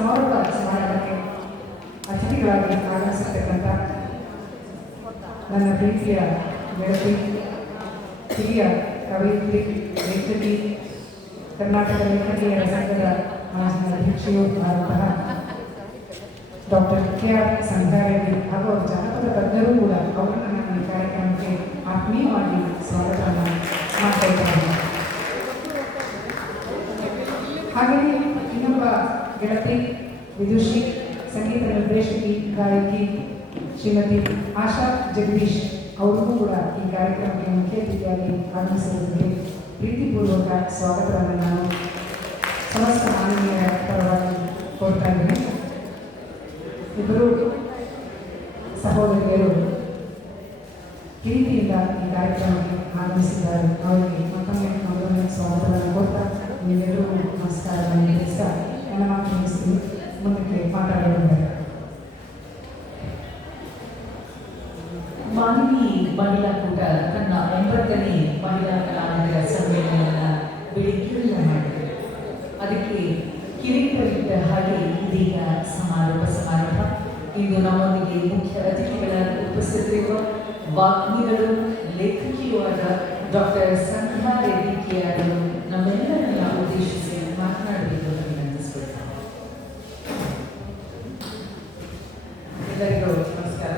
ಸಮಾರೋಪ ಸಮಾರಂಭಕ್ಕೆ ಅತಿಥಿಗಳಾಗಿ ಆಗಮಿಸಿರ್ತಕ್ಕಂಥ ನನ್ನ ಪ್ರೀತಿಯ ಗೆಳತಿ, ಹಿರಿಯ ಕವಯಿತ್ರಿ, ಲೇಖಕಿ, ಕರ್ನಾಟಕ ಲೇಖಕಿಯರ ಸಂಘದ ಅಧ್ಯಕ್ಷೆಯೂ ಆದಂತಹ ಡಾಕ್ಟರ್ KR ಸಂಗಾರೆಡ್ಡಿ ಹಾಗೂ ಅವರ ಜಾನಪದ ತಜ್ಞರೂ ಕೂಡ ಅವರನ್ನು ನಾನು ಈ ಕಾರ್ಯಕ್ರಮಕ್ಕೆ ಆತ್ಮೀಯವಾಗಿ ಸ್ವಾಗತವನ್ನು ಮಾಡ್ತಾ ಇದ್ದಾರೆ. ಹಾಗೆಯೇ ಇನ್ನೊಬ್ಬ ಗೆಳತಿ, ವಿದುಷಿ, ಸಂಗೀತ ನಿರ್ದೇಶಕಿ, ಗಾಯಕಿ ಶ್ರೀಮತಿ ಆಶಾ ಜಗದೀಶ್ ಅವರಿಗೂ ಕೂಡ ಈ ಕಾರ್ಯಕ್ರಮಕ್ಕೆ ಮುಖ್ಯ ಅತಿಥಿಯಾಗಿ ಆಗಮಿಸಿರುವುದಕ್ಕೆ ಪ್ರೀತಿಪೂರ್ವಕ ಸ್ವಾಗತವನ್ನು ನಾನು ಸಮಸ್ತ ಮಾನವೀಯರ ಪರವಾಗಿ ಕೋರ್ತಾ ಇದ್ದೇನೆ. ಇಬ್ಬರು ಸಹೋದರಿಯರು ಪ್ರೀತಿಯಿಂದ ಈ ಕಾರ್ಯಕ್ರಮಕ್ಕೆ ಆಗಮಿಸಿದ್ದಾರೆ. ಅವರಿಗೆ ಮತ್ತೊಮ್ಮೆ ಸ್ವಾಗತವನ್ನು ಕೊಡ್ತಾ ನೀವೆಲ್ಲರೂ ನಮಸ್ಕಾರವನ್ನು ತಿಳಿಸ್ತಾ ನನ್ನ ಮಾತು ಮುಗಿಸ್ತೀನಿ. ಮುಂದಕ್ಕೆ ಮಾತಾಡಲಿದ್ದಾರೆ. ಮಾನವಿ ಮಹಿಳಾ ಕೂಟ ತನ್ನ 9ನೇ ಮಹಿಳಾ ಕಲಾವಿದರ ಸಮ್ಮೇಳನವನ್ನು ಬೆಳಿಗ್ಗೆಲ್ಲ ಮಾಡಿದೆ. ಅದಕ್ಕೆ ಕಿರೀಟವಿಟ್ಟ ಹಾಗೆ ಇದೀಗ ಸಮಾರಂಭ. ಇಂದು ನಮ್ಮೊಂದಿಗೆ ಮುಖ್ಯ ಅತಿಥಿಗಳಾಗಿ ಉಪಸ್ಥಿತರಿರುವ ವಾಗ್ಮಿಗಳು, ಲೇಖಕಿಯೂ ಆದ ಡಾಕ್ಟರ್ ಸಂಗಾರೆಡ್ಡಿ KR ನಮ್ಮೆಲ್ಲರನ್ನ ಉದ್ದೇಶಿಸಿ ಮಾತನಾಡಬೇಕು ಅಂತ ವಿನಂತಿಸಿಕೊಳ್ತಾರೆ. ಎಲ್ಲರಿಗೂ ನಮಸ್ಕಾರ.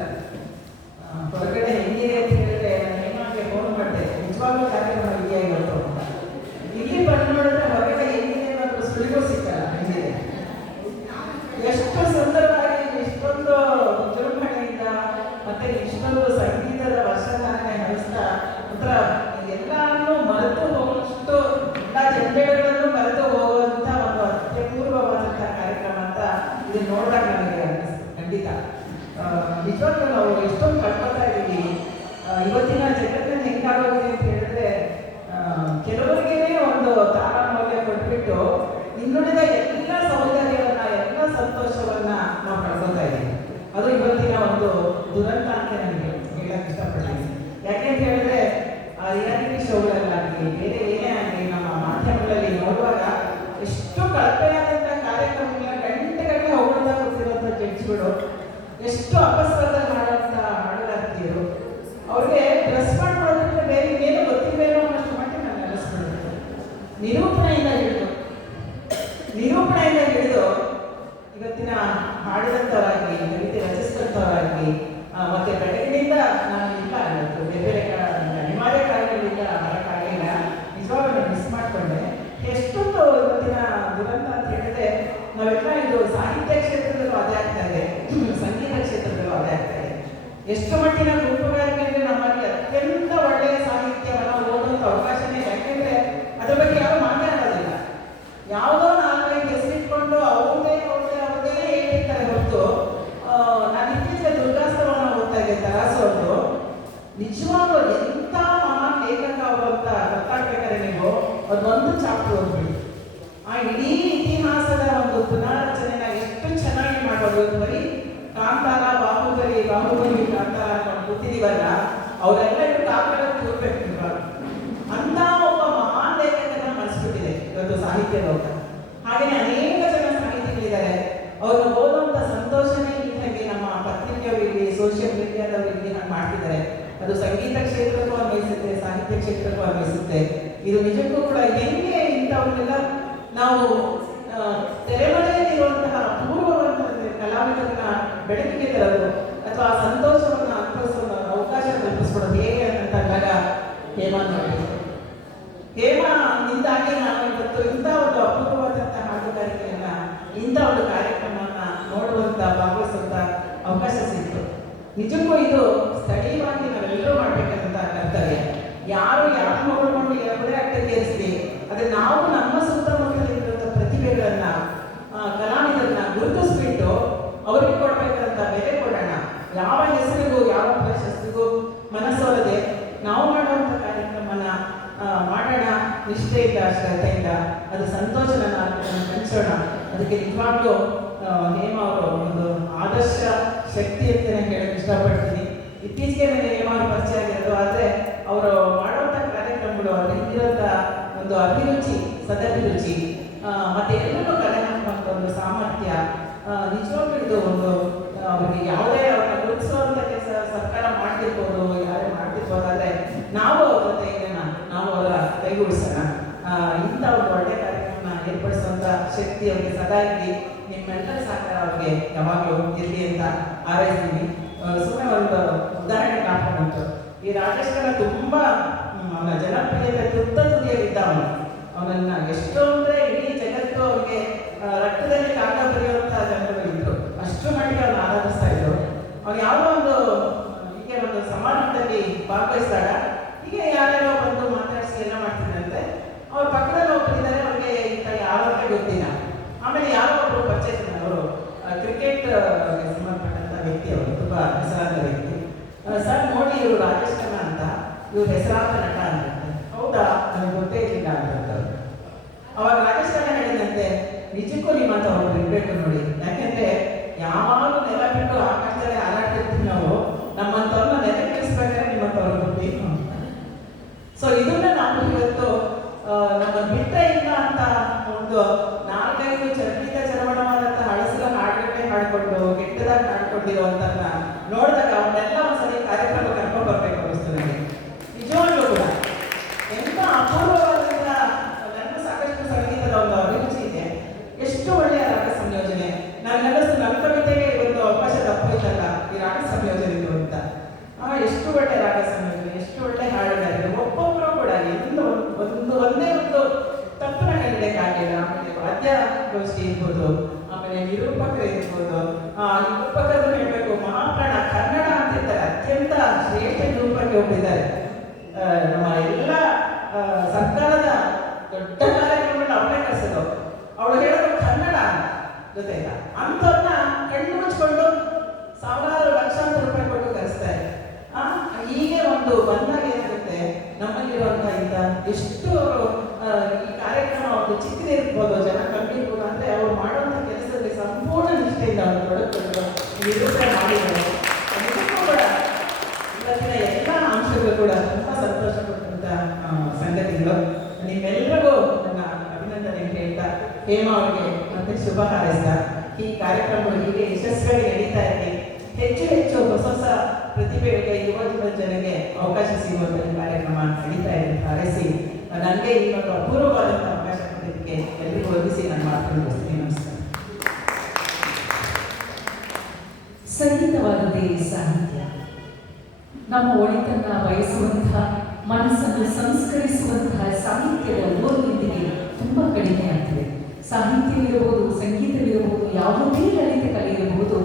ಹೊರಗಡೆ ಹೆಂಗಿದೆ ಅಂತ ಹೇಳಿದ್ರೆ ನೇಮಾಗೆ ಫೋನ್ ಮಾಡಿದೆ, ನಿಜವಾಗ್ಲೂ ಕಾರ್ಯಕ್ರಮ ಇದೆಯಾ ಇವತ್ತು ಅಂತ. ಇಲ್ಲಿ ಬಂದು ನೋಡಿದ್ರೆ ಹೊರಗಡೆ ಹೆಂಗಿದೆ ಅನ್ನೋದು ಸುಳಿಗೂ ಸಿಕ್ಕಲ್ಲ. ಹೆಂಗಿದೆ ಎಷ್ಟು ಸುಂದರವಾಗಿ, ಇಷ್ಟೊಂದು ವಿಜೃಂಭಣೆಯಿಂದ ಮತ್ತೆ ಇಷ್ಟೊಂದು ಸಂಗೀತದ ವರ್ಷಧಾರಣೆ ಹರಿಸ್ತಾ ಒಂಥರ ಎಲ್ಲಾನು ಮರೆತು ಹೋಗುವಷ್ಟು, ಎಲ್ಲ ಜಂಜಡಗಳನ್ನು ಮರೆತು ಹೋಗುವಂಥ ಒಂದು ಅತ್ಯಪೂರ್ವವಾದಂಥ ಕಾರ್ಯಕ್ರಮ ಅಂತ ಇದನ್ನು ನೋಡಿದಾಗ ನನಗೆ ಅನ್ನಿಸ್ತು. ಖಂಡಿತ ನಿಜವಾಗ್ಲೂ ನಾವು ಎಷ್ಟೊಂದು ಕಳ್ಕೊತಾ ಇದ್ದೀವಿ. ಇವತ್ತಿನ ಜಗತ್ತಿನ ಹೆಂಗಾಗೋಗಿದೆ ಅಂತ ಹೇಳಿದ್ರೆ, ಕೆಲವರಿಗೇನೆ ಒಂದು ತಾರಮೌಲ್ಯ ಕೊಟ್ಬಿಟ್ಟು ಇನ್ನುಳಿದ ಎಲ್ಲ ಸೌಂದರ್ಯವನ್ನ, ಎಲ್ಲ ಸಂತೋಷವನ್ನ ನಾವು ಕಳ್ಕೊತಾ ಇದ್ದೀವಿ. ಅದು ಇವತ್ತಿನ ಒಂದು ದುರಂತ ಅಂತ ನನಗೆ ಹೇಳಕ್ ಇಷ್ಟಪಡ್ತೀನಿ. ಯಾಕೆ ಅಂತ ಹೇಳಿದ್ರೆ, ಆ ರಿಯಾಲಿಟಿ ಶೋಗಳಲ್ಲಾಗಲಿ ಬೇರೆ ಏನೇ ಆಗಲಿ ನಮ್ಮ ಮಾಧ್ಯಮಗಳಲ್ಲಿ ನೋಡುವಾಗ ಎಷ್ಟು ಕಳಪೆಯಾದಂಥ ಕಾರ್ಯಕ್ರಮಗಳ ಗಂಟೆಗಟ್ಟಲೆ ಹೊಗಳ್ತಾ ಕೂತಿರುವಂಥ ಜಡ್ಜ್ಗಳು, ಎಷ್ಟು ಅಪಸ್ವರದಲ್ಲಿ ಮಾಡುವಂಥ ಹಾಡುಗಾರ್ತಿಯರು, ಅವ್ರಿಗೆ ಡ್ರೆಸ್ ಮಾಡ್ಕೊಳ್ಳೋದ್ರಿಂದ ಬೇರೆ ಇನ್ನೇನು ಗೊತ್ತಿರಬೇಕೋ ಅನ್ನೋಷ್ಟು ಮಟ್ಟಿಗೆ ನಾನು ನೆಲೆಸ್ಬಿಡುತ್ತೆ. ನಿರೂಪಣೆಯಿಂದ ಹಿಡಿದು ಇವತ್ತಿನ ಹಾಡಿದಂಥವರಾಗಲಿ, ಕವಿತೆ ರಚಿಸಿದಂಥವರಾಗಲಿ, ಮತ್ತೆ ಬೆಳಗಿನಿಂದ ನಾನು ಇಲ್ಲ ಇವತ್ತು ಬೇರೆ ಬೇರೆ ಅನಿವಾರ್ಯ ಕಾರಣಗಳಿಂದ ಬರೋಕ್ಕಾಗಲಿಲ್ಲ. ನಿಜವಾಗ್ಲೂ ಮಿಸ್ ಮಾಡಿಕೊಂಡೆ. ಎಷ್ಟೊಂದು ಇವತ್ತಿನ ದುರಂತ ಅಂತ ಹೇಳಿದ್ರೆ, ನಾವೆಲ್ಲ ಇದು ಸಾಹಿತ್ಯ ಕ್ಷೇತ್ರದಲ್ಲೂ ಅದೇ ಆಗ್ತಾ ಇದೆ, ಸಂಗೀತ ಕ್ಷೇತ್ರದಲ್ಲೂ ಅದೇ ಆಗ್ತಾ ಇದೆ. ಎಷ್ಟು ಮಟ್ಟಿನ ಗುಂಪುಗಾರಿಕೆ ಅಂದರೆ ನಮ್ಮಲ್ಲಿ ಅತ್ಯಂತ ಒಳ್ಳೆಯ ಸಾಹಿತ್ಯವನ್ನು ಓದುವಂಥ ಅವಕಾಶನೇ. ಯಾಕೆಂದರೆ ಅದ್ರ ಬಗ್ಗೆ ಯಾರು ಮಾತನಾಡೋದಿಲ್ಲ. ಯಾವುದೋ 4-5 ಹೆಸರಿಟ್ಕೊಂಡು ಅವ್ರದೇ ಹೇಳಿರ್ತಾರೆ ಹೊರತು. ನಾನು ಇತ್ತೀಚೆಗೆ ದುರ್ಗಾಸ್ತವನ ಓದ್ತಾ ಇದ್ದೆ, ತರಾಸು ಅವರು. ನಿಜವಾಗ್ಲೂ ಎಂಥ ಮಹಾನ್ ಲೇಖಕ ಅವರು ಅಂತ ಗೊತ್ತಾಗ್ಬೇಕಾದ್ರೆ ನೀವು ಅದೊಂದು ಚಾಪ್ಟರ್ ಓದ್ಬಿಡಿ. ಆ ಇಡೀ ಇತಿಹಾಸದ ಒಂದು ಪುನರ್ರಚನೆನ ಎಷ್ಟು ಚೆನ್ನಾಗಿ ಮಾಡೋದು. ಬರೀ ಕಾಂತಾರ, ಬಾಹುಬಲಿ ಕಾಂತಾರ ಕೂತಿದೀವಲ್ಲ, ಅವರೆಲ್ಲರೂ ಕಾಕಡ ಕೂರ್ಬೇಕು ಇವಾಗ. ಅಂತ ಒಬ್ಬ ಮಹಾನ್ ಲೇಖಕನ ಮನಸ್ಬಿಟ್ಟಿದೆ ಇವತ್ತು ಸಾಹಿತ್ಯ ಲೋಕ. ಹಾಗೆಯೇ ಅನೇಕ ಜನ ಸಾಹಿತಿಗಳಿದ್ದಾರೆ. ಅವ್ರನ್ನ ಓದುವಂಥ ಸಂತೋಷನೇ ಇದ್ದಾಗೆ ನಮ್ಮ ಪತ್ರಿಕೆಯವರಿಗೆ, ಸೋಷಿಯಲ್ ಮೀಡಿಯಾದವರಿಗೆ ಹಾಗೆ ಮಾಡ್ತಿದ್ದಾರೆ. ಅದು ಸಂಗೀತ ಕ್ಷೇತ್ರಕ್ಕೂ ಅನ್ವಯಿಸುತ್ತೆ, ಸಾಹಿತ್ಯ ಕ್ಷೇತ್ರಕ್ಕೂ ಅನ್ವಯಿಸುತ್ತೆ. ಇದು ನಿಜಕ್ಕೂ ಕೂಡ ಹೆಂಗೆ ಇಂಥವನ್ನೆಲ್ಲ ನಾವು ತೆರೆಮರೆಯಲ್ಲಿರುವಂತಹ ಅಪೂರ್ವವಂತ ಕಲಾವಿದರನ್ನ ಬೆಳಕಿಗೆ ತರೋದು ಅಥವಾ ಸಂತೋಷವನ್ನು ಅನುಭವಿಸೋದು ಅವಕಾಶ ಕಲ್ಪಿಸ್ಕೊಡೋದು ಹೇಗೆ ಅಂತಂದಾಗ ಹೇಮಾನಿಂದಾಗಿ ನಾವು ಇವತ್ತು ಇಂಥ ಒಂದು ಅಪೂರ್ವವಾದಂಥ ಹಾಡುಗಾರಿಕೆಯನ್ನ, ಇಂಥ ಒಂದು ಕಾರ್ಯಕ್ರಮವನ್ನು ನೋಡುವಂಥ, ಭಾಗವಹಿಸುವಂಥ ಅವಕಾಶ ಸಿಕ್ತು. ನಿಜಕ್ಕೂ ಇದು ಸ್ಥಳೀಯವಾಗಿ ನಾವೆಲ್ಲರೂ ಮಾಡಬೇಕಾದಂಥ ಕರ್ತವ್ಯ. ಯಾರು ಹೊಗಳ್ಕೊಂಡು ಯಾವುದೇ ಅಟ್ಟಕ್ಕೆ ಏರಿಸ್ತೀವಿ, ಆದರೆ ನಾವು ನಮ್ಮ ಸುತ್ತಮುತ್ತಲಿರುವಂಥ ಪ್ರತಿಭೆಗಳನ್ನ, ಕಲಾವಿದರನ್ನ ಗುರುತಿಸ್ಬಿಟ್ಟು ಅವ್ರಿಗೆ ಕೊಡಬೇಕಾದಂಥ ಬೆಲೆ ಕೊಡೋಣ. ಯಾವ ಹೆಸರಿಗೂ ಯಾವ ಪ್ರಶಸ್ತಿಗೂ ಮನಸ್ಸೋರದೆ ನಾವು ಮಾಡುವಂಥ ಕಾರ್ಯಕ್ರಮನ ಮಾಡೋಣ ನಿಷ್ಠೆಯಿಂದ, ಶ್ರದ್ಧೆಯಿಂದ. ಅದು ಸಂತೋಷನ ಹಂಚೋಣ. ಅದಕ್ಕೆ ನಿಜವಾಗ್ಲೂ ನೇಮ ಅವರು ಒಂದು ಆದರ್ಶ ಶಕ್ತಿ ಅಂತಲೇ ಹೇಳಕ್ಕೆ ಇಷ್ಟಪಡ್ತೀನಿ. ಇತ್ತೀಚೆಗೆ ನನಗೆ ನೇಮ ಅವರು ಪರಿಚಯ ಆಗಿರೋದು, ಆದರೆ ಅವರು ಮಾಡುವಂಥ ಕಾರ್ಯಕ್ರಮಗಳು, ಅವ್ರು ಹಿಂದಿರೋಂಥ ಒಂದು ಅಭಿರುಚಿ, ಸದಭಿರುಚಿ, ಮತ್ತೆ ಎಲ್ಲರೂ ಕಲೆ ಹಾಕುವಂಥ ಒಂದು ಸಾಮರ್ಥ್ಯ, ನಿಜವಾಗ್ಲೂ ಇದು ಒಂದು ಅವರಿಗೆ ಯಾವುದೇ ಅವ್ರನ್ನ ಗುರುತಿಸುವಂಥ ಕೆಲಸ ಸರ್ಕಾರ ಮಾಡ್ತಿರ್ಬೋದು, ಯಾರೇ ಮಾಡ್ತಿರ್ಬೋದು, ಆದರೆ ನಾವು ಅವ್ರ ಜೊತೆ ಇದನ್ನ ನಾವು ಅವರ ಕೈಗೂಡಿಸೋಣ. ಇಂಥ ಒಂದು ಒಳ್ಳೆಯ ಕಾರ್ಯಕ್ರಮ ಏರ್ಪಡಿಸುವಂಥ ಶಕ್ತಿ ಅವರಿಗೆ ಸದಾ ಇರಲಿ. ನಿಮ್ಮೆಲ್ಲರ ಸಹಕಾರ ಅವ್ರಿಗೆ ಯಾವಾಗಲೂ ಇರಲಿ ಅಂತ ಹಾರೈಸ್ತೀನಿ. ಸುಮ್ಮನೆ ಒಂದು ಉದಾಹರಣೆ ಕಾಣ್ಕೊಂಡು, ಈ ರಾಜೇಶ್ ಖನ್ನಾ ತುಂಬ ಅವನ ಜನಪ್ರಿಯತೆ ತುದಿಯಲ್ಲಿದ್ದ ಅವನನ್ನ ಎಷ್ಟು ಅಂದರೆ ಇಡೀ ಜಗತ್ತು ಅವನಿಗೆ ರಕ್ತದಲ್ಲಿ ಕಾಗದ ಬರೆಯುವಂಥ ಜನರು ಇದ್ರು. ಅಷ್ಟು ಮಟ್ಟಿಗೆ ಅವನು ಆರಾಧಿಸ್ತಾ ಇದ್ರು. ಅವನು ಯಾವುದೋ ಒಂದು ಹೀಗೆ ಒಂದು ಸಮಾರಂಭದಲ್ಲಿ ಭಾಗವಹಿಸಿದಾಗ ಹೀಗೆ ಯಾರ್ಯಾರೋ ಬಂದು ಮಾತಾಡಿಸಿ ಎಲ್ಲ ಮಾಡ್ತಿದ್ರಂತೆ. ಅವ್ರ ಪಕ್ಕದಲ್ಲಿ ಒಬ್ಬರಿದ್ದಾರೆ, ಅವ್ರಿಗೆ ಇಂಥ ಯಾವಾಗಲೇ ಗೊತ್ತಿಲ್ಲ. ಆಮೇಲೆ ಯಾರೋ ಒಬ್ಬರು ಪರಿಚಯ ಅವರು ಕ್ರಿಕೆಟ್ ಸಂಬಂಧಪಟ್ಟಂಥ ವ್ಯಕ್ತಿ, ಅವರು ತುಂಬ ಹೆಸರಾದ ವ್ಯಕ್ತಿ. ಸರ್ ನೋಡಿ ಇವರು ರಾಜೇಶ್ ಖನ್ನಾ ಅಂತ, ಇವ್ರು ಹೆಸರಾದ ನಟ ಅಂತ. ಹೌದಾ, ನನಗೆ ಗೊತ್ತೇ ಇರಲಿಲ್ಲ ಅಂತಂದರು. ಅವಾಗ ರಾಜೇಶ್ ಖನ್ನಾ ಹೇಳಿದಂತೆ, ನಿಜಕ್ಕೂ ನಿಮ್ಮಂತ ಒಬ್ರು ಇರಬೇಕು ನೋಡಿ, ಯಾಕೆಂದ್ರೆ ಯಾವಾಗಲೂ ನೆಲ ಬಿಟ್ಟು ಆಕಾಶದಲ್ಲಿ ಹಾರಾಡ್ತಿರ್ತೀವಿ ನಾವು, ನಮ್ಮಂಥವ್ರನ್ನ ನೆನಪಿಸ್ಬೇಕಾದ್ರೆ ನಿಮ್ಮಂಥವ್ರು ಬೇಕು. ಸೊ ಇದನ್ನ ನಾವು ಇವತ್ತು ನಮ್ಮ ಬಿಟ್ಟರೆ ಇಲ್ಲ ಅಂತ ಒಂದು 4-5 ಚರ್ಚಿತ ಚರಮಣವಾದಂಥ ಹಳಸಿನ ಹಾಡುಗಳನ್ನೇ ಹಾಡ್ಕೊಂಡು ಕೆಟ್ಟದಾಗಿ ಹಾಡ್ಕೊಂಡಿರುವಂತ ನೋಡಿದಾಗ ಅವನ್ನೆಲ್ಲ ಒಂದ್ಸರಿ ಕಾರ್ಯಕ್ರಮ ಕರ್ಕೊಂಡು ಬರ್ಬೇಕು ಅನ್ನಿಸ್ತು ನನಗೆ. ನಿಜವಾಗ್ಲೂ ಕೂಡ ಎಂಥ ಅಪೂರ್ವವಾದಂಥ, ನನ್ನ ಸಾಕಷ್ಟು ಸಂಗೀತದ ಒಂದು ಅಭಿರುಚಿ ಇದೆ. ಎಷ್ಟು ಒಳ್ಳೆಯ ರಾಗ ಸಂಯೋಜನೆ. ನನಗನ್ನಿಸ್ತು ನನ್ನ ಕವಿತೆಗೆ ಒಂದು ಅವಕಾಶ ತಪ್ಪೋಯ್ತಲ್ಲ ಈ ರಾಗ ಸಂಯೋಜನೆ ಅಂತ. ಎಷ್ಟು ಒಳ್ಳೆ ರಾಗ ಸಂಯೋಜನೆ, ಎಷ್ಟು ಒಳ್ಳೆ ಹಾಡುಗಾರರು. ಒಬ್ಬೊಬ್ಬರು ಕೂಡ ಒಂದೇ ಒಂದು ತಪ್ಪನ ಕಲಿಯಕ್ಕಾಗಿಲ್ಲ. ಆಮೇಲೆ ವಾದ್ಯಗೋಷ್ಠಿ ಇರ್ಬೋದು, ಆಮೇಲೆ ನಿರೂಪಕರು ಇರ್ಬೋದು. ನಿರೂಪಕರು ಹೇಳಬೇಕು, ಮಹಾಪ್ರಾಣ ಕನ್ನಡ ಅಂತಿರ್ತಾರೆ. ಅತ್ಯಂತ ಶ್ರೇಷ್ಠ ನಿರೂಪಕಿ ಒಬ್ಬಿದ್ದಾರೆ. ನಮ್ಮ ಎಲ್ಲ ಸರ್ಕಾರದ ದೊಡ್ಡ ಕಾರ್ಯಕ್ರಮಗಳನ್ನ ಅವಳೇ ಕರೆಸೋದು. ಅವಳು ಹೇಳೋದು ಕನ್ನಡ ಜೊತೆ ಅಂಥವ್ರನ್ನ ಕಣ್ಣು ಮುಚ್ಕೊಂಡು ಸಾವಿರಾರು ಲಕ್ಷಾಂತರ ರೂಪಾಯಿ ಕೊಟ್ಟು ಕರೆಸ್ತಾರೆ. ಹೀಗೆ ಒಂದು ಬಂದಾಗ ಏನಾಗುತ್ತೆ, ನಮ್ಮಲ್ಲಿರುವಂಥ ಇಂಥ ಎಷ್ಟು ಅವರು ಈ ಕಾರ್ಯಕ್ರಮ ಒಂದು ಚಿಕ್ಕದಿರ್ಬೋದು, ಜನ ಕಮ್ಮಿ ಇರ್ಬೋದು, ಅಂದರೆ ಅವ್ರು ಮಾಡುವಂಥ ಕೆಲಸದಲ್ಲಿ ಸಂಪೂರ್ಣ ನಿಷ್ಠೆಯಿಂದ ಅವರು ತೊಡಗಿಕೊಂಡು ನಿರೂಪಣೆ ಮಾಡಿದ್ದಾರೆ. ಅದಕ್ಕೂ ಕೂಡ ಇವತ್ತಿನ ಎಲ್ಲ ಅಂಶಗಳು ಕೂಡ ತುಂಬ ಸಂತೋಷ ಕೊಟ್ಟಂಥ ಸಂಗತಿಗಳು. ನಿಮ್ಮೆಲ್ಲರಿಗೂ ನನ್ನ ಅಭಿನಂದನೆ ಹೇಳ್ತಾ, ಹೇಮಾ ಅವರಿಗೆ ಮತ್ತೆ ಶುಭ ಹಾರೈಸ್ತಾ, ಈ ಕಾರ್ಯಕ್ರಮಗಳು ಹೀಗೆ ಯಶಸ್ವಿಯಾಗಿ ನಡೀತಾ ಇರಲಿ. ಹೆಚ್ಚು ಹೆಚ್ಚು ಹೊಸ ಹೊಸ ಪ್ರತಿಭೆಗಳಿಗೆ, ಯುವ ಜನರಿಗೆ ಅವಕಾಶ ಸಿಗುವಂಥ ಕಾರ್ಯಕ್ರಮ ನಡೀತಾ ಇದೆ ಹಾರೈಸಿ, ನನಗೆ ಈ ಒಂದು ಅಪೂರ್ವವಾದಂಥ ಅವಕಾಶ ಕೊಡೋದಕ್ಕೆ ಎಲ್ಲರಿಗೂ ಒದಗಿಸಿ ನಾನು ಮಾತನ್ನು ಮುಗಿಸ್ತೀನಿ. ನಮಸ್ಕಾರ. ಸಂಗೀತವಾದದೇ ಸಾಹಿತ್ಯ. ನಮ್ಮ ಒಳಿತನ್ನ ಬಯಸುವಂತಹ, ಮನಸ್ಸನ್ನು ಸಂಸ್ಕರಿಸುವಂತಹ ಸಾಹಿತ್ಯದ ಓದು ಇಂದಿಗೆ ತುಂಬ ಕಡಿಮೆ ಆಗ್ತದೆ. ಸಾಹಿತ್ಯವಿರಬಹುದು, ಸಂಗೀತವಿರಬಹುದು, ಯಾವುದೇ ಲಲಿತ ಕಲೆ ಇರಬಹುದು,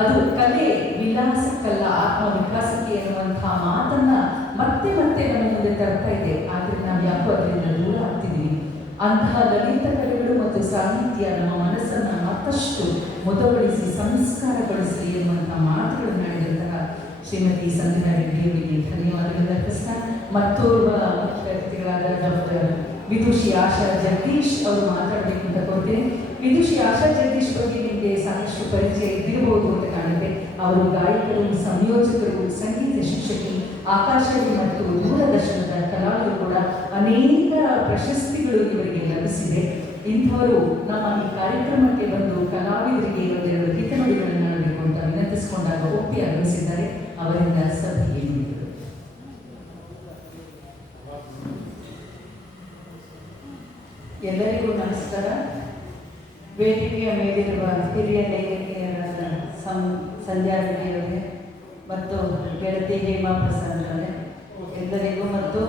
ಅದು ಕಲೆ ವಿಲಾಸಕ್ಕಲ್ಲ ಆತ್ಮವಿಕಾಸಕ್ಕೆ ಎನ್ನುವಂತಹ ಮಾತನ್ನ ಮತ್ತೆ ಮತ್ತೆ ನಮ್ಮ ಮುಂದೆ ತರ್ತಾ ಇದೆ. ಆದರೆ ನಾವು ಯಾಕೋ ಅದರಿಂದ ದೂರ ಆಗ್ತಿದ್ದೀವಿ. ಅಂತಹ ಲಲಿತ ಕಲೆಗಳು ಮತ್ತು ಸಾಹಿತ್ಯ ನಮ್ಮ ಮನಸ್ಸನ್ನು ಮತ್ತಷ್ಟು ಮುದಗೊಳಿಸಿ ಸಂಸ್ಕಾರಗೊಳಿಸಿ ಎನ್ನುವಂತಹ ಮಾತುಗಳನ್ನು ಹೇಳಿದಂತಹ ಶ್ರೀಮತಿ ಸಂಧ್ಯಾ ರೆಡ್ಡಿ ಅವರಿಗೆ ಧನ್ಯವಾದಗಳು ಅರ್ಪಿಸ್ತಾ, ಮತ್ತೋರ್ವ ಮುಖ್ಯ ಅತಿಥಿಗಳಾದ ಡಾಕ್ಟರ್ ವಿದುಷಿ ಆಶಾ ಜಗದೀಶ್ ಅವರು ಮಾತಾಡಬೇಕು ಅಂತ ಕೋರ್ತೇನೆ. ವಿದುಷಿ ಆಶಾ ಜಗದೀಶ್ ಬಗ್ಗೆ ನಿಮಗೆ ಸಾಕಷ್ಟು ಪರಿಚಯ ಇದ್ದಿರಬಹುದು ಅಂತ ಕಾಣುತ್ತೆ. ಅವರು ಗಾಯಕರು, ಸಂಯೋಜಕರು, ಸಂಗೀತ ಶಿಕ್ಷಕಿ, ಆಕಾಶವಾಣಿ ಮತ್ತು ದೂರದರ್ಶನದ ಕಲಾವಿದರು ಕೂಡ. ಅನೇಕ ಪ್ರಶಸ್ತಿಗಳು ಇವರಿಗೆ ಲಭಿಸಿದೆ. ಇಂಥವರು ನಮ್ಮ ಈ ಕಾರ್ಯಕ್ರಮಕ್ಕೆ ಬಂದು ಕಲಾವಿದರಿಗೆ ಒಂದೆರಡು ಹಿತನುಡಿಗಳನ್ನು ಆಡಬೇಕು ಅಂತ ವಿನಂತಿಸಿಕೊಂಡಾಗ ಒಪ್ಪಿ ಆಗಮಿಸಿದ್ದಾರೆ. ಅವರಿಂದ ಸಭೆಗೆ ನೀಡಿದರು. ಎಲ್ಲರಿಗೂ ನಮಸ್ಕಾರ. ವೇದಿಕೆಯ ಮೇಲಿರುವ ಹಿರಿಯ ಲೇಖಕಿಯರಾದ ಸಂಧ್ಯಾ ರೆಡ್ಡಿಯವರೇ ಮತ್ತು ಗೆಳತಿ ಹೇಮಾ ಪ್ರಸಾದ್ ಅವರೇ ಎಲ್ಲರಿಗೂ ಮತ್ತು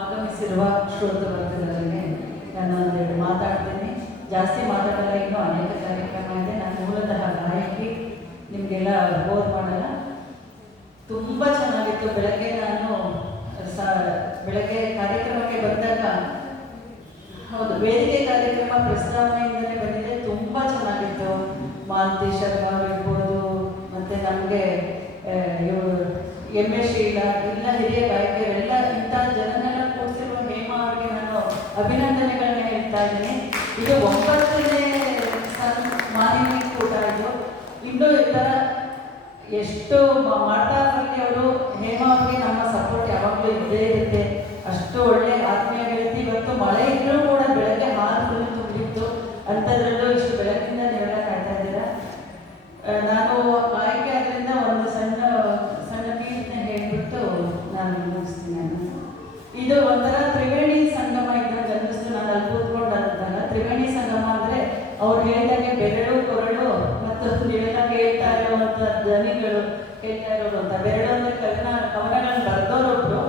ಆಗಮಿಸಿರುವ ಶ್ರೋತೃವರ್ಗದವರಿಗೆ ನಾನು ಒಂದೆರಡು ಮಾತಾಡ್ತೇನೆ. ಜಾಸ್ತಿ ಮಾತಾಡಲ್ಲ, ಇನ್ನೂ ಅನೇಕ ಕಾರ್ಯಕ್ರಮ ಇದೆ. ನಾನು ಮೂಲತಃ ಗಾಯಕಿ, ನಿಮಗೆಲ್ಲ ಬೋರ್ ಮಾಡಲ್ಲ. ತುಂಬ ಚೆನ್ನಾಗಿತ್ತು. ಬೆಳಗ್ಗೆ ಕಾರ್ಯಕ್ರಮಕ್ಕೆ ಬಂದಾಗ, ಹೌದು, ವೇದಿಕೆ ಕಾರ್ಯಕ್ರಮ ಪ್ರಸ್ತಾವನೆಯಿಂದಲೇ ಬಂದಿದೆ. ತುಂಬ ಚೆನ್ನಾಗಿತ್ತು. ಮಾಲತಿ ಶರ್ಮಾ ಇರ್ಬೋದು, ಮತ್ತು ನಮಗೆ ಎಮ್ ಎಸ್ ಶೀಲಾ, ಎಲ್ಲ ಹಿರಿಯ ಗಾಯಕರೆಲ್ಲ, ಇಂಥ ಜನನೆಲ್ಲ ಕೂರಿಸಿರುವ ಹೇಮಾ ಅವರಿಗೆ ನಾನು ಅಭಿನಂದನೆಗಳನ್ನ ಹೇಳ್ತಾ ಇದ್ದೀನಿ. ಇದು 9ನೇ ಮಾಲಿನ್ಯ ಕೂಟ. ಇದು ಇನ್ನೂ ಈ ಥರ ಎಷ್ಟು ಮಾಡ್ತಾ ಇರಲಿ ಅವರು. ಹೇಮಾ ಅವರಿಗೆ ನಮ್ಮ ಸಪೋರ್ಟ್ ಯಾವಾಗಲೂ ಇದ್ದೇ ಇರುತ್ತೆ. ಅಷ್ಟು ಒಳ್ಳೆ ಆತ್ಮೀಯ ಗೆಳತಿ. ಇವತ್ತು ಮಳೆ ಇದ್ರೂ ಕೂಡ ಬೆಳಗ್ಗೆ ಹಾಲು ತುಂಬಿತ್ತು. ಅಂಥದ್ರಲ್ಲೂ ಇಷ್ಟು ಬೆಳಕಿಂದ ನೀವೆಲ್ಲ ಕಾಯ್ತಾ ಇದ್ದೀರಾ. ಬೆರಳು ಕೊರಳು ಮತ್ತು ನೀವೆಲ್ಲ ಕೇಳ್ತಾ ಇರುವಂಥ ಧ್ವನಿಗಳು ಕೇಳ್ತಾ ಇರೋರು ಅಂತ. ಬೆರಳು ಅಂದರೆ ಕವನಗಳನ್ನು ಬರೆದವರೊಬ್ರು,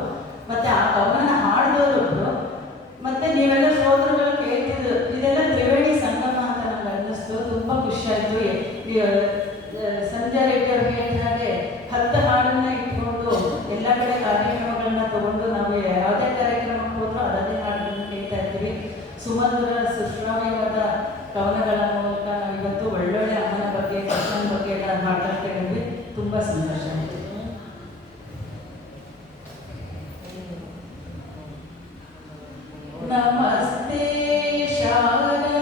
ಮತ್ತೆ ಆ ಕವನ ಹಾಡಿದವರೊಬ್ರು, ಮತ್ತೆ ನೀವೆಲ್ಲ ಸೋದರಗಳು ಕೇಳ್ತಿದ್ರು. ಇದೆಲ್ಲ ತ್ರಿವೇಣಿ ಸಂಗಮ ಅಂತ ನನಗೆ ಅನ್ನಿಸ್ತು. ತುಂಬ ಖುಷಿಯಾಯಿತು. ಸಂಜೆ ರೆಡ್ಡಿ ಅವ್ರು ಹೇಳಿದ ಹಾಗೆ 10 ಹಾಡನ್ನ ಇಟ್ಕೊಂಡು ಎಲ್ಲ ಕಡೆ ಕಾರ್ಯಕ್ರಮಗಳನ್ನ ತಗೊಂಡು ನಾವು ಯಾವುದೇ ಕಾರ್ಯಕ್ರಮಕ್ಕೆ ಹೋದ್ರೂ ಅದನ್ನೇ ಹಾಡನ್ನು ಕೇಳ್ತಾ ಇರ್ತೀವಿ. ಸುಮಧುರ ಸುಶ್ರಾವ್ಯವಾದ ಕವನಗಳ ಮೂಲಕ ನಾವು ಇವತ್ತು ಒಳ್ಳೊಳ್ಳೆ ಅಮ್ಮನ ಬಗ್ಗೆ, ಕೃಷ್ಣನ ಬಗ್ಗೆ ಎಲ್ಲ ಹಾಡ್ತಾ ಕೇಳಿದ್ವಿ. ತುಂಬ ಸಂತೋಷ ಆಯಿತು. ನಮಸ್ತೆ ಶಾರದಾ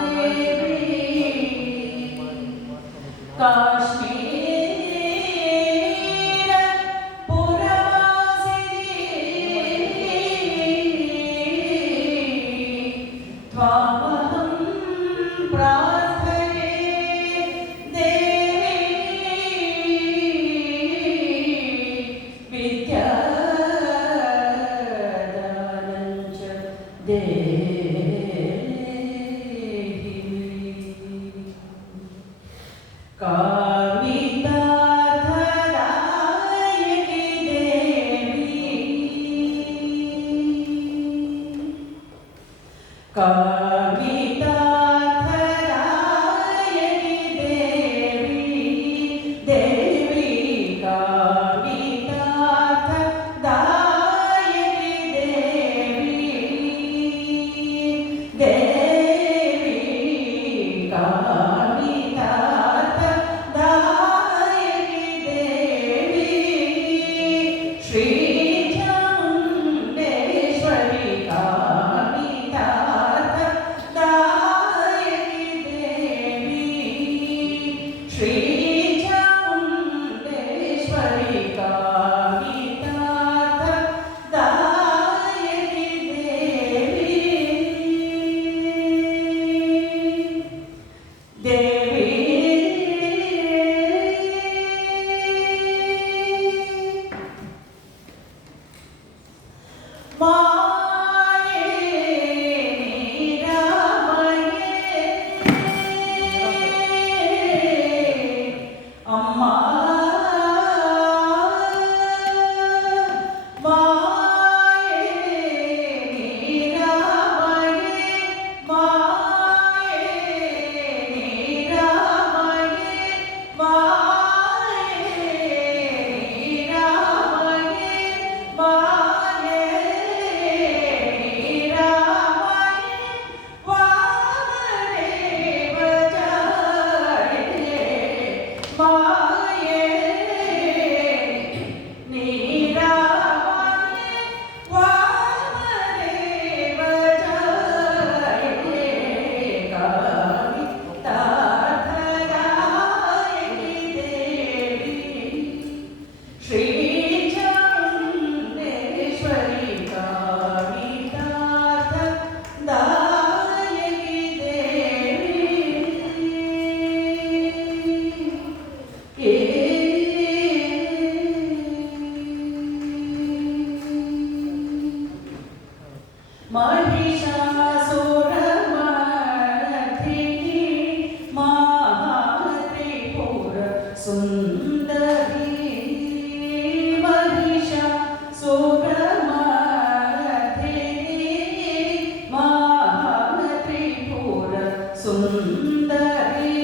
ದೇವಿ ಕಾಶ್ಮೀರ ಪುರವಾಸಿನಿ ತ್ವಾಮಹಂ ಪ್ರಾರ್ಥನೆ ದೇವಿ ವಿದ್ಯಾದಾನಂಚ ದೇಹಿ ಕಾಮಿತಾರ್ಥದಾಯಕಿ ದೇವಿ ಕಾಮಿತಾರ್ಥದಾಯಕಿ ದೇವಿ ದೇವಿ ಕಾಮಿತಾರ್ಥದಾಯಕಿ ದೇವಿ ದೇವಿ ಕಾಮಿತಾರ್ಥದಾಯಕಿ ದೇವಿ ಶ್ರೀ ಚಾಮುಂಡೇಶ್ವರಿ ಕಾಮಿತಾರ್ಥದಾಯಕಿ ದೇವಿ ಶ್ರೀ ಚಾಮುಂಡೇಶ್ವರಿ ಕಾಮಿತಾರ್ಥದಾಯಕಿ ದೇವಿ ಮಾಯೇ ನೀರಾಮಯೇ ಅಮ್ಮ ಮಾಯೇ ನೀರಾಮಯೇ ಮಾಯೇ ನೀರಾಮಯೇ ಮಾಯೇ ನೀರಾಮಯೇ ಮಾಯೇ ನೀರಾಮಯೇ ವಾಮದೇವ ಜಾಯೇ ಮಾಯೇ ನೀರಾಮಯೇ ವಾಮದೇವ ಜಾಯೇ ಕಾಮಿತಾರ್ಥದಾಯಕಿ ದೇವಿ ಶ್ರೀ ಚಾಮುಂಡೇಶ್ವರಿ ಕಾಮಿತಾರ್ಥದಾಯಕಿ ದೇವಿ ಮಹಿಷಾಸುರಮರ್ದಿನಿ ಮಹಾತ್ರಿಪುರ ಸುಂದರಿ ಮಹಿಷಾಸುರಮರ್ದಿನಿ ಮಹಾತ್ರಿಪುರ ಸುಂದರಿ